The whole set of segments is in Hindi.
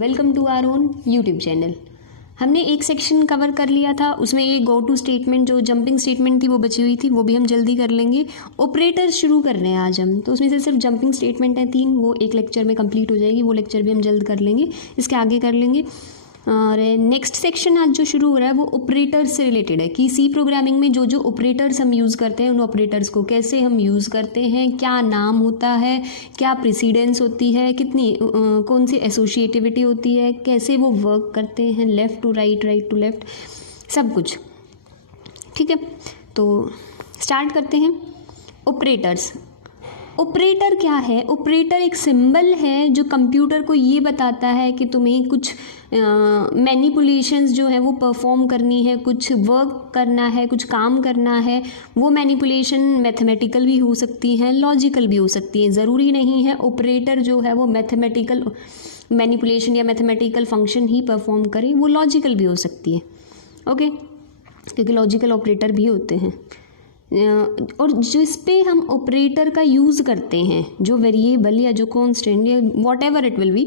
Welcome to our own YouTube channel. हमने एक सेक्शन कवर कर लिया था, उसमें ये गो टू स्टेटमेंट जो जंपिंग स्टेटमेंट थी वो बची हुई थी, वो भी हम जल्दी कर लेंगे। ऑपरेटर शुरू कर रहे हैं आज हम, तो उसमें से सिर्फ जंपिंग स्टेटमेंट है 3, वो एक लेक्चर में कंप्लीट हो जाएगी, वो लेक्चर भी हम जल्द कर लेंगे, इसके आगे कर लेंगे। और नेक्स्ट सेक्शन आज जो शुरू हो रहा है वो ऑपरेटर्स से रिलेटेड है कि सी प्रोग्रामिंग में जो जो ऑपरेटर्स हम यूज़ करते हैं उन ऑपरेटर्स को कैसे हम यूज़ करते हैं, क्या नाम होता है, क्या प्रेसिडेंस होती है, कितनी कौन सी एसोसिएटिविटी होती है, कैसे वो वर्क करते हैं, left to right, right to left, सब कुछ। ठीक है, तो स्टार्ट करते हैं। ऑपरेटर्स। ऑपरेटर क्या है? ऑपरेटर एक सिंबल है जो कंप्यूटर को ये बताता है कि तुम्हें कुछ मैनिपुलेशंस जो है वो परफॉर्म करनी है, कुछ वर्क करना है, कुछ काम करना है। वो मैनिपुलेशन मैथमेटिकल भी हो सकती हैं, लॉजिकल भी हो सकती हैं, ज़रूरी नहीं है ऑपरेटर जो है वो मैथमेटिकल मैनिपुलेशन या मैथमेटिकल फंक्शन ही परफॉर्म करे, वो लॉजिकल भी हो सकती है। ओके, क्योंकि लॉजिकल ऑपरेटर भी होते हैं। और जिस पे हम ऑपरेटर का यूज़ करते हैं, जो वेरिएबल या जो कॉन्स्टेंट या whatever it will be,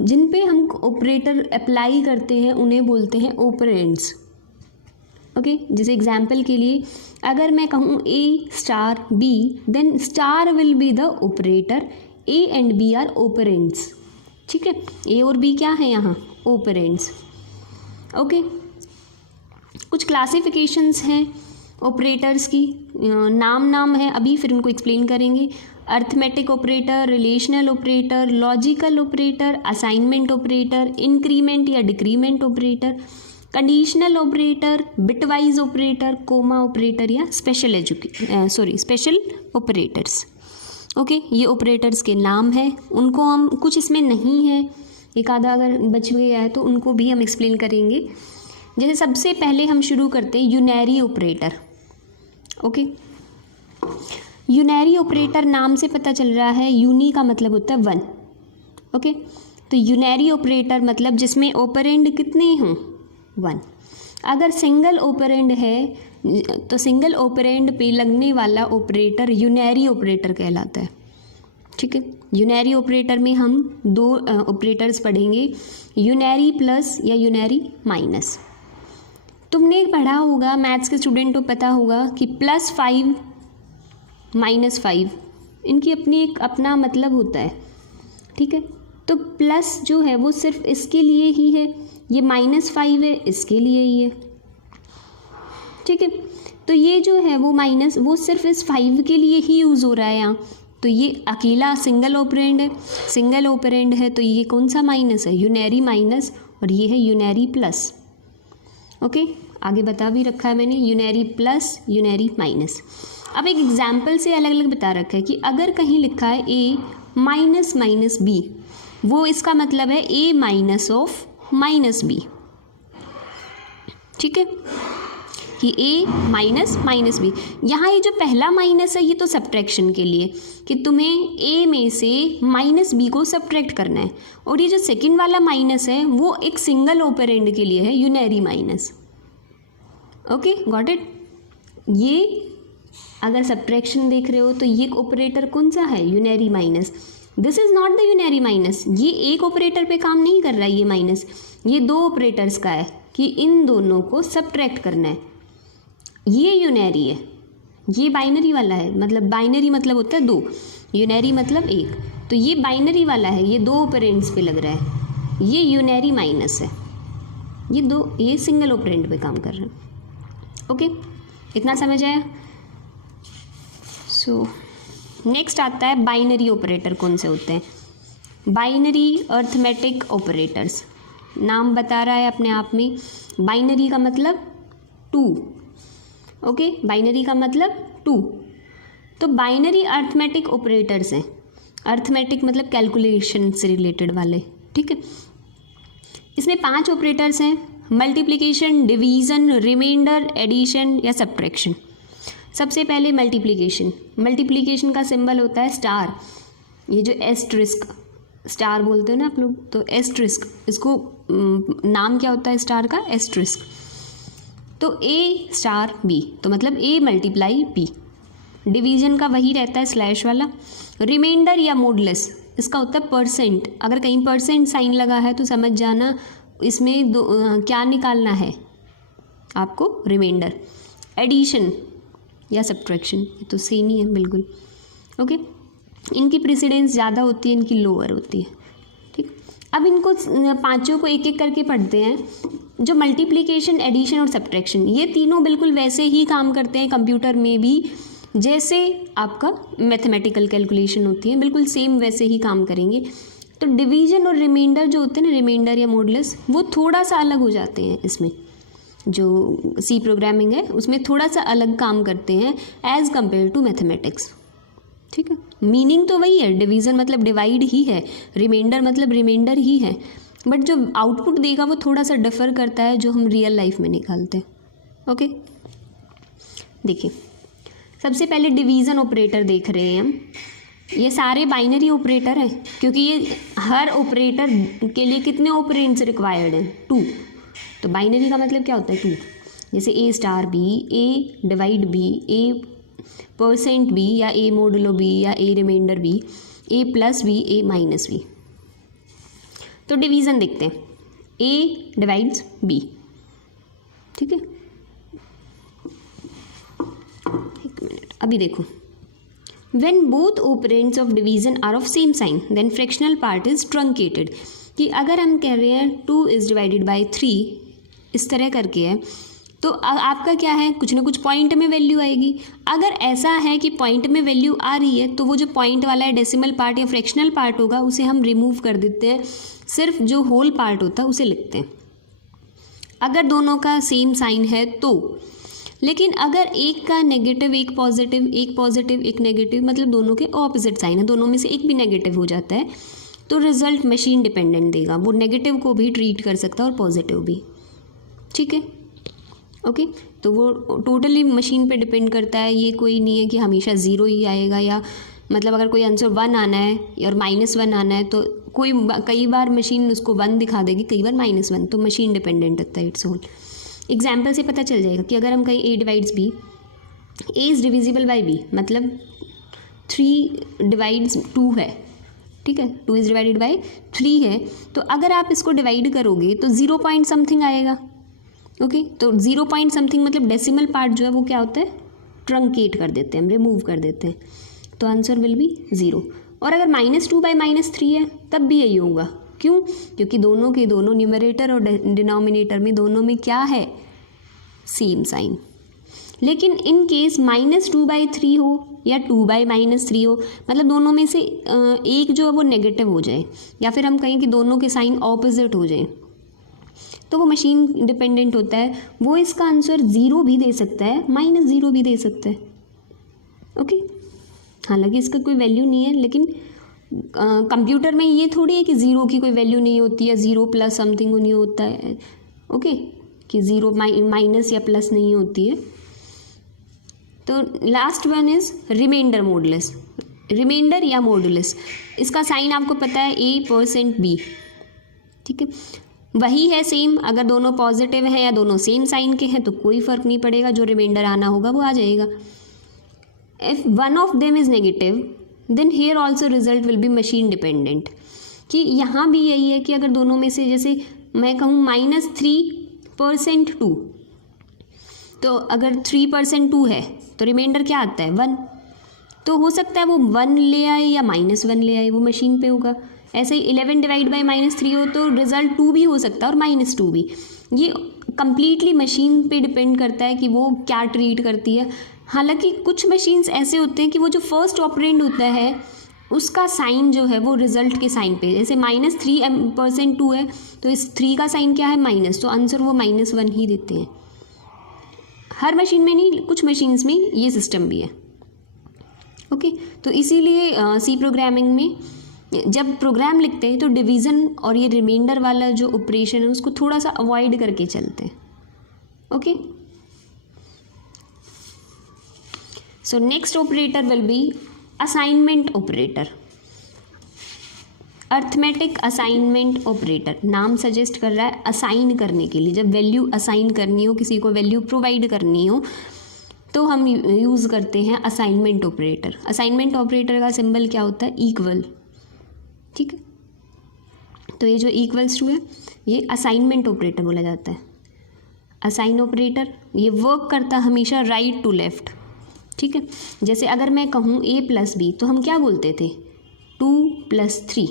जिन पे हम ऑपरेटर अप्लाई करते हैं उन्हें बोलते हैं ऑपरेंड्स। ओके, जैसे एग्जांपल के लिए अगर मैं कहूँ A star B, then star will be the operator, A and B are operands. ठीक है, ए और बी क्या है यहाँ? ऑपरेंड्स। ओके, कुछ क्लासिफिकेशंस हैं ऑपरेटर्स की, नाम है अभी, फिर उनको एक्सप्लेन करेंगे। Arithmetic operator, relational operator, logical operator, assignment operator, increment या decrement operator, conditional operator, bitwise operator, comma operator या स्पेशल ऑपरेटर्स। ओके, ये ऑपरेटर्स के नाम हैं, उनको हम कुछ इसमें नहीं है, एक आधा अगर बच गया है तो उनको भी हम एक्सप्लेन करेंगे। जैसे सबसे पहले हम शुरू करते हैं unary operator. Okay, unary operator नाम से पता चल रहा है, यूनी का मतलब होता है 1। ओके, तो यूनरी ऑपरेटर मतलब जिसमें ऑपरेंड कितने हों? 1। अगर सिंगल ऑपरेंड है तो सिंगल ऑपरेंड पे लगने वाला ऑपरेटर यूनरी ऑपरेटर कहलाता है। ठीक है, यूनरी ऑपरेटर में हम 2 ऑपरेटर्स पढ़ेंगे, यूनरी प्लस या यूनरी माइनस। तुमने पढ़ा होगा, मैथ्स के स्टूडेंट को पता होगा कि +5 -5 इनकी अपना मतलब होता है। ठीक है, तो प्लस जो है वो सिर्फ इसके लिए ही है, ये -5 है इसके लिए ही है। ठीक है, तो ये जो है वो माइनस वो सिर्फ इस 5 के लिए ही यूज़ हो रहा है यहाँ, तो ये अकेला सिंगल ऑपरेंड है। सिंगल ऑपरेंड है तो ये कौन सा माइनस है? यूनरी माइनस, और ये है यूनरी प्लस। ओके, आगे बता भी रखा है मैंने, यूनरी प्लस यूनरी माइनस। अब एक एग्जाम्पल से अलग अलग बता रखा है कि अगर कहीं लिखा है ए माइनस बी, वो इसका मतलब है ए माइनस ऑफ माइनस बी। ठीक है, कि ए माइनस बी। यहाँ ये जो पहला माइनस है ये तो सब्ट्रैक्शन के लिए, कि तुम्हें ए में से माइनस बी को सब्ट्रैक्ट करना है, और ये जो सेकंड वाला माइनस है वो एक सिंगल ऑपरेंड के लिए है, unary minus. Okay, got it. ये अगर सब्ट्रैक्शन देख रहे हो तो ये ऑपरेटर कौन सा है? Unary minus. This is not the unary minus, ये एक ऑपरेटर पे काम नहीं कर रहा है ये माइनस, ये 2 ऑपरेटर्स का है कि इन दोनों को सब्ट्रैक्ट करना है। ये यूनरी है, ये बाइनरी वाला है, मतलब बाइनरी मतलब होता है 2, यूनरी मतलब 1, तो ये बाइनरी वाला है, ये 2 ऑपरेंड्स पे लग रहा है, ये यूनरी माइनस है, ये सिंगल ऑपरेंड पे काम कर रहा है। ओके, इतना समझ आया? सो नेक्स्ट आता है बाइनरी ऑपरेटर कौन से होते हैं? बाइनरी अर्थमेटिक ऑपरेटर्स, नाम बता रहा है अपने आप में। बाइनरी का मतलब 2। ओके, बाइनरी का मतलब 2। तो बाइनरी अर्थमेटिक ऑपरेटर्स हैं, अर्थमेटिक मतलब कैलकुलेशन से रिलेटेड वाले। ठीक है, इसमें 5 ऑपरेटर्स हैं, मल्टीप्लिकेशन, डिवीज़न, रिमाइंडर, एडिशन या सब्ट्रैक्शन। सबसे पहले मल्टीप्लिकेशन का सिंबल होता है स्टार, ये जो एस्टरिस्क स्टार बोलते हो ना आप लोग, तो एस्टरिस्क, इसको नाम क्या होता है स्टार का? एस्टरिस्क। तो ए स्टार बी, तो मतलब ए मल्टीप्लाई बी। डिवीज़न का वही रहता है स्लैश वाला। रिमाइंडर या मोडलेस, इसका होता है परसेंट। अगर कहीं परसेंट साइन लगा है तो समझ जाना इसमें क्या निकालना है आपको, रिमाइंडर। एडिशन या सब्ट्रैक्शन, ये तो सेम ही है बिल्कुल। ओके, इनकी प्रेसिडेंस ज़्यादा होती है, इनकी लोअर होती है। ठीक, अब इनको पांचों को एक एक करके पढ़ते हैं। जो मल्टीप्लिकेशन, एडिशन और सब्ट्रैक्शन, ये तीनों बिल्कुल वैसे ही काम करते हैं कंप्यूटर में भी जैसे आपका मैथमेटिकल कैलकुलेशन होती है, बिल्कुल सेम वैसे ही काम करेंगे। तो डिवीजन और रिमाइंडर जो होते हैं ना, रिमाइंडर या मॉडुलस, वो थोड़ा सा अलग हो जाते हैं। इसमें जो सी प्रोग्रामिंग है उसमें थोड़ा सा अलग काम करते हैं एज़ कम्पेयर टू मैथमेटिक्स। ठीक है, मीनिंग तो वही है, डिवीज़न मतलब डिवाइड ही है, रिमाइंडर मतलब रिमाइंडर ही है, बट जो आउटपुट देगा वो थोड़ा सा डिफर करता है जो हम रियल लाइफ में निकालते हैं। ओके, देखिए सबसे पहले डिवीज़न ऑपरेटर देख रहे हैं हम। ये सारे बाइनरी ऑपरेटर हैं क्योंकि ये हर ऑपरेटर के लिए कितने ऑपरेंड्स रिक्वायर्ड हैं, 2। तो बाइनरी का मतलब क्या होता है, 2। जैसे ए स्टार बी, ए डिवाइड बी, ए परसेंट बी, या ए मोडुलो बी, या ए रिमाइंडर बी, ए प्लस बी, ए माइनस बी। तो डिवीज़न देखते हैं, ए डिवाइड्स बी। ठीक है, एक मिनट, अभी देखो, when both operands of division are of same sign then fractional part is truncated। कि अगर हम कह रहे हैं 2 is divided by 3 इस तरह करके है, तो आपका क्या है, कुछ ना कुछ पॉइंट में वैल्यू आएगी। अगर ऐसा है कि पॉइंट में वैल्यू आ रही है तो वो जो पॉइंट वाला है डेसिमल पार्ट या फ्रैक्शनल पार्ट होगा उसे हम रिमूव कर देते हैं, सिर्फ जो होल पार्ट होता है उसे लिखते हैं अगर दोनों का सेम साइन है तो। लेकिन अगर एक का नेगेटिव, एक पॉजिटिव, एक पॉजिटिव, एक नेगेटिव, मतलब दोनों के ऑपोजिट साइन है, दोनों में से एक भी नेगेटिव हो जाता है, तो रिजल्ट मशीन डिपेंडेंट देगा। वो नेगेटिव को भी ट्रीट कर सकता है और पॉजिटिव भी। ठीक है, ओके, तो वो टोटली मशीन पे डिपेंड करता है। ये कोई नहीं है कि हमेशा ज़ीरो ही आएगा, या मतलब अगर कोई आंसर 1 आना है और -1 आना है तो कई बार मशीन उसको 1 दिखा देगी, कई बार -1। तो मशीन डिपेंडेंट होता है इट्स होल। एग्जाम्पल से पता चल जाएगा कि अगर हम कहीं a divides b, a is divisible by b, मतलब 3 डिवाइड्स 2 है। ठीक है, 2 इज़ डिवाइडेड बाई 3 है, तो अगर आप इसको डिवाइड करोगे तो 0 पॉइंट समथिंग आएगा। ओके, तो 0 पॉइंट समथिंग मतलब डेसिमल पार्ट जो है वो क्या होता है, ट्रंकेट कर देते हैं, हम रिमूव कर देते हैं, तो आंसर विल बी 0। और अगर -2 बाई -3 है तब भी यही होगा। क्यों? क्योंकि दोनों के दोनों न्यूमरेटर और डिनोमिनेटर में दोनों में क्या है, सेम साइन। लेकिन इन केस -2 बाई 3 हो या 2 बाई -3 हो, मतलब दोनों में से एक जो है वो नेगेटिव हो जाए, या फिर हम कहें कि दोनों के साइन ऑपोजिट हो जाए, तो वो मशीन डिपेंडेंट होता है। वो इसका आंसर 0 भी दे सकता है, -0 भी दे सकता है। ओके, हालांकि इसका कोई वैल्यू नहीं है, लेकिन कंप्यूटर में ये थोड़ी है कि 0 की कोई वैल्यू नहीं होती है, 0 प्लस समथिंग नहीं होता है। ओके, कि 0 माइनस या प्लस नहीं होती है। तो last one is remainder modulus, remainder या मॉडुलस। इसका साइन आपको पता है a%b। ठीक है, वही है सेम, अगर दोनों पॉजिटिव हैं या दोनों सेम साइन के हैं तो कोई फ़र्क नहीं पड़ेगा, जो रिमाइंडर आना होगा वो आ जाएगा। If one of them is negative then here also result will be machine dependent. कि यहाँ भी यही है कि अगर दोनों में से, जैसे मैं कहूँ -3% 2, तो अगर 3% 2 है तो रिमाइंडर क्या आता है, 1। तो हो सकता है वो 1 ले आए या -1 ले आए, वो मशीन पे होगा। ऐसे ही 11 डिवाइड बाई -3 हो तो रिजल्ट 2 भी हो सकता है और -2 भी। ये कंप्लीटली मशीन पे डिपेंड करता है कि वो क्या ट्रीट करती है। हालांकि कुछ मशीन्स ऐसे होते हैं कि वो जो फर्स्ट ऑपरेंड होता है उसका साइन जो है वो रिजल्ट के साइन पे, जैसे -3% 2 है तो इस 3 का साइन क्या है, माइनस, तो आंसर वो -1 ही देते हैं। हर मशीन में नहीं, कुछ मशीन्स में ये सिस्टम भी है। ओके, तो इसीलिए सी प्रोग्रामिंग में जब प्रोग्राम लिखते हैं तो डिवीज़न और ये रिमाइंडर वाला जो ऑपरेशन है उसको थोड़ा सा अवॉइड करके चलते हैं। Okay, so next operator will be assignment operator, arithmetic assignment operator. नाम सजेस्ट कर रहा है असाइन करने के लिए, जब वैल्यू असाइन करनी हो, किसी को वैल्यू प्रोवाइड करनी हो तो हम यूज़ करते हैं असाइनमेंट ऑपरेटर। असाइनमेंट ऑपरेटर का सिंबल क्या होता है, इक्वल। ठीक है। तो ये जो इक्वल्स टू है ये असाइनमेंट ऑपरेटर बोला जाता है। असाइन ऑपरेटर ये वर्क करता है हमेशा राइट टू लेफ्ट, ठीक है। जैसे अगर मैं कहूँ a प्लस बी तो हम क्या बोलते थे 2 + 3,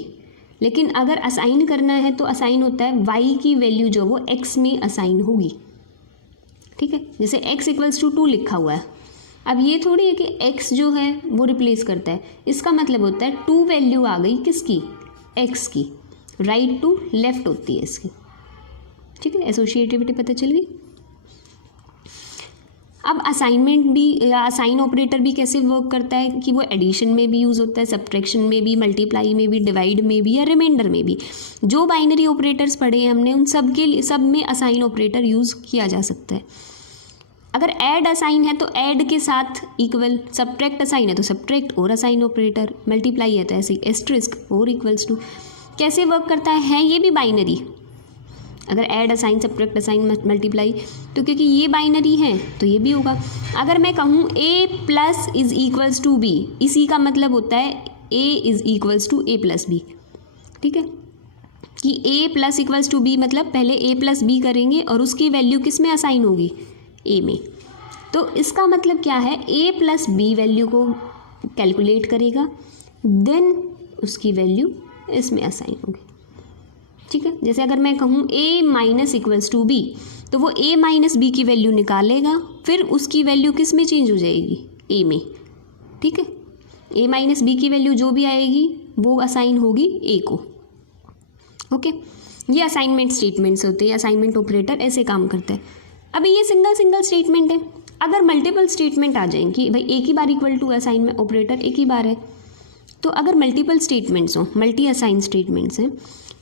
लेकिन अगर असाइन करना है तो असाइन होता है y की वैल्यू जो वो x में असाइन होगी, ठीक है। जैसे x = 2 लिखा हुआ है, अब ये थोड़ी है कि x जो है वो रिप्लेस करता है, इसका मतलब होता है 2 वैल्यू आ गई किसकी, x की, राइट टू लेफ्ट होती है इसकी, ठीक है। एसोसिएटिविटी पता चल गई। अब असाइनमेंट भी या असाइन ऑपरेटर भी कैसे वर्क करता है कि वो एडिशन में भी यूज़ होता है, सब्ट्रैक्शन में भी, मल्टीप्लाई में भी, डिवाइड में भी या रिमाइंडर में भी। जो बाइनरी ऑपरेटर्स पढ़े हैं हमने उन सब के लिए सब में असाइन ऑपरेटर यूज़ किया जा सकता है। अगर ऐड असाइन है तो ऐड के साथ इक्वल, सब्ट्रैक्ट असाइन है तो सब्ट्रैक्ट और असाइन ऑपरेटर, मल्टीप्लाई है तो ऐसे एस्टरिस्क और इक्वल्स टू। कैसे वर्क करता है ये भी बाइनरी। अगर add assign, subtract assign, multiply, तो क्योंकि ये बाइनरी है तो ये भी होगा। अगर मैं कहूँ a + b, इसी का मतलब होता है a = a + b, ठीक है। कि a + b मतलब पहले a + b करेंगे और उसकी वैल्यू किस में असाइन होगी, a में। तो इसका मतलब क्या है, a + b वैल्यू को कैलकुलेट करेगा, देन उसकी वैल्यू इसमें असाइन होगी, ठीक है। जैसे अगर मैं कहूँ a - b तो वो a - b की वैल्यू निकालेगा, फिर उसकी वैल्यू किस में चेंज हो जाएगी, a में, ठीक है। a - b की वैल्यू जो भी आएगी वो असाइन होगी a को, ओके। ये असाइनमेंट स्टेटमेंट्स होते हैं, असाइनमेंट ऑपरेटर ऐसे काम करता है। अभी ये सिंगल स्टेटमेंट है। अगर मल्टीपल स्टेटमेंट आ जाएं कि भाई एक ही बार इक्वल टू असाइनमेंट ऑपरेटर एक ही बार है, तो अगर मल्टीपल स्टेटमेंट्स हों, मल्टी असाइन स्टेटमेंट्स हैं,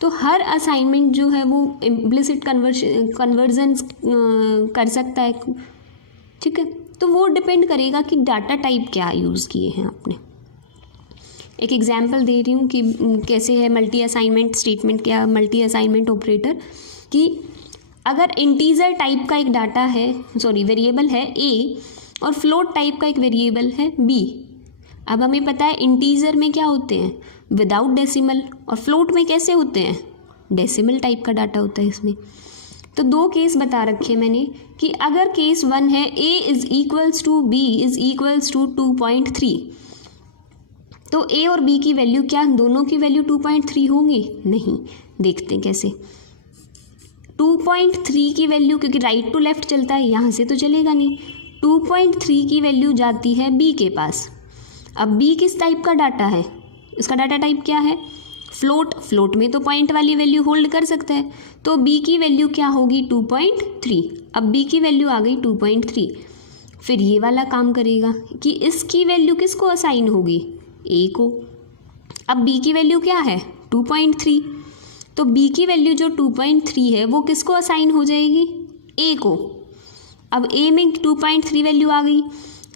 तो हर असाइनमेंट जो है वो इम्प्लिसिट कन्वर्जन कर सकता है, ठीक है। तो वो डिपेंड करेगा कि डाटा टाइप क्या यूज़ किए हैं आपने। एक एग्जांपल दे रही हूँ कि कैसे है मल्टी असाइनमेंट स्टेटमेंट क्या, मल्टी असाइनमेंट ऑपरेटर, कि अगर इंटीजर टाइप का एक डाटा है, वेरिएबल है a और फ्लोट टाइप का एक वेरिएबल है b। अब हमें पता है इंटीजर में क्या होते हैं, विदाउट डेसिमल, और फ्लोट में कैसे होते हैं, डेसिमल टाइप का डाटा होता है इसमें। तो 2 केस बता रखे मैंने कि अगर केस 1 है a = b = 2.3, तो a और b की वैल्यू क्या दोनों की वैल्यू 2.3 होंगी, नहीं। देखते हैं कैसे। 2.3 की वैल्यू, क्योंकि राइट टू लेफ्ट चलता है, यहाँ से तो चलेगा नहीं, 2.3 की वैल्यू जाती है b के पास। अब b किस टाइप का डाटा है, इसका डाटा टाइप क्या है, फ्लोट। फ्लोट में तो पॉइंट वाली वैल्यू होल्ड कर सकता है, तो b की वैल्यू क्या होगी 2.3। अब b की वैल्यू आ गई 2.3, फिर ये वाला काम करेगा कि इसकी वैल्यू किसको असाइन होगी, a को। अब b की वैल्यू क्या है 2.3, तो b की वैल्यू जो 2.3 है वो किसको असाइन हो जाएगी, a को। अब a में 2.3 वैल्यू आ गई,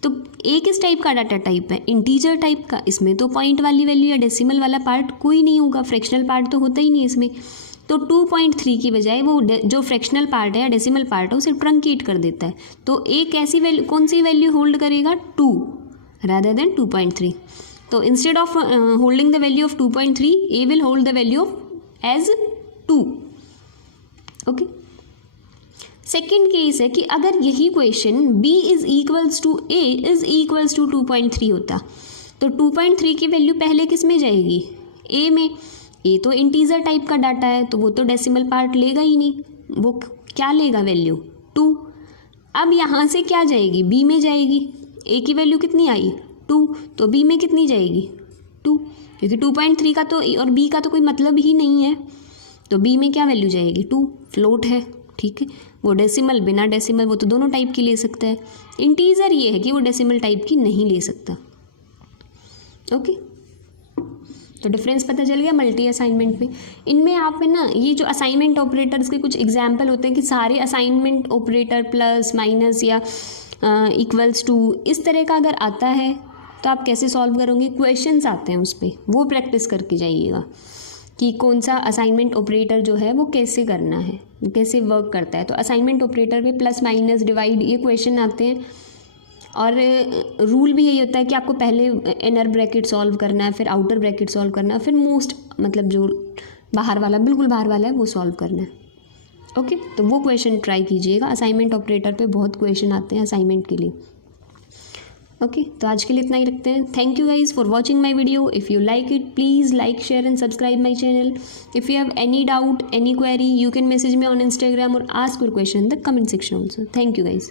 तो a किस टाइप का डाटा टाइप है, इंटीजर टाइप का। इसमें तो पॉइंट वाली वैल्यू या डेसिमल वाला पार्ट कोई नहीं होगा, फ्रैक्शनल पार्ट तो होता ही नहीं इसमें। तो 2.3 की बजाय वो जो फ्रैक्शनल पार्ट है या डेसिमल पार्ट है उसे ट्रंकेट कर देता है, तो a कैसी वैल्यू, कौन सी वैल्यू होल्ड करेगा, 2 रादर देन 2.3। तो instead of holding the value of 2.3, a will hold the value of as 2, okay. Second case है कि अगर यही क्वेश्चन b = a = 2.3 होता, तो 2.3 की वैल्यू पहले किस में जाएगी, a में। a तो इंटीजर टाइप का डाटा है तो वो तो डेसिमल पार्ट लेगा ही नहीं, वो क्या लेगा वैल्यू 2। अब यहाँ से क्या जाएगी, b में जाएगी। a की वैल्यू कितनी आई 2, तो b में कितनी जाएगी 2, क्योंकि 2.3 का तो और b का तो कोई मतलब ही नहीं है, तो b में क्या वैल्यू जाएगी 2, फ्लोट है, ठीक है। वो डेसिमल, बिना डेसिमल, वो तो दोनों टाइप की ले सकता है। इंटीजर ये है कि वो डेसिमल टाइप की नहीं ले सकता, ओके। तो डिफरेंस पता चल गया मल्टी असाइनमेंट में। इनमें आप है ना, ये जो असाइनमेंट ऑपरेटर्स के कुछ एग्जाम्पल होते हैं कि सारे असाइनमेंट ऑपरेटर प्लस माइनस या इक्वल्स टू इस तरह का अगर आता है तो आप कैसे सॉल्व करोगे, क्वेश्चंस आते हैं उस पर, वो प्रैक्टिस करके जाइएगा कि कौन सा असाइनमेंट ऑपरेटर जो है वो कैसे करना है, कैसे वर्क करता है। तो असाइनमेंट ऑपरेटर पे प्लस माइनस डिवाइड ये क्वेश्चन आते हैं। और रूल भी यही होता है कि आपको पहले इनर ब्रैकेट सॉल्व करना है, फिर आउटर ब्रैकेट सॉल्व करना है, फिर मोस्ट मतलब जो बाहर वाला, बिल्कुल बाहर वाला है, वो सॉल्व करना है। ओके, तो वो क्वेश्चन ट्राई कीजिएगा। असाइनमेंट ऑपरेटर पे बहुत क्वेश्चन आते हैं असाइनमेंट के लिए। ओके, तो आज के लिए इतना ही रखते हैं। Thank you guys for watching my video. If you like it, please like, share and subscribe my channel. If you have any doubt, any query, you can message me on Instagram or ask your question in the comment section also. Thank you guys.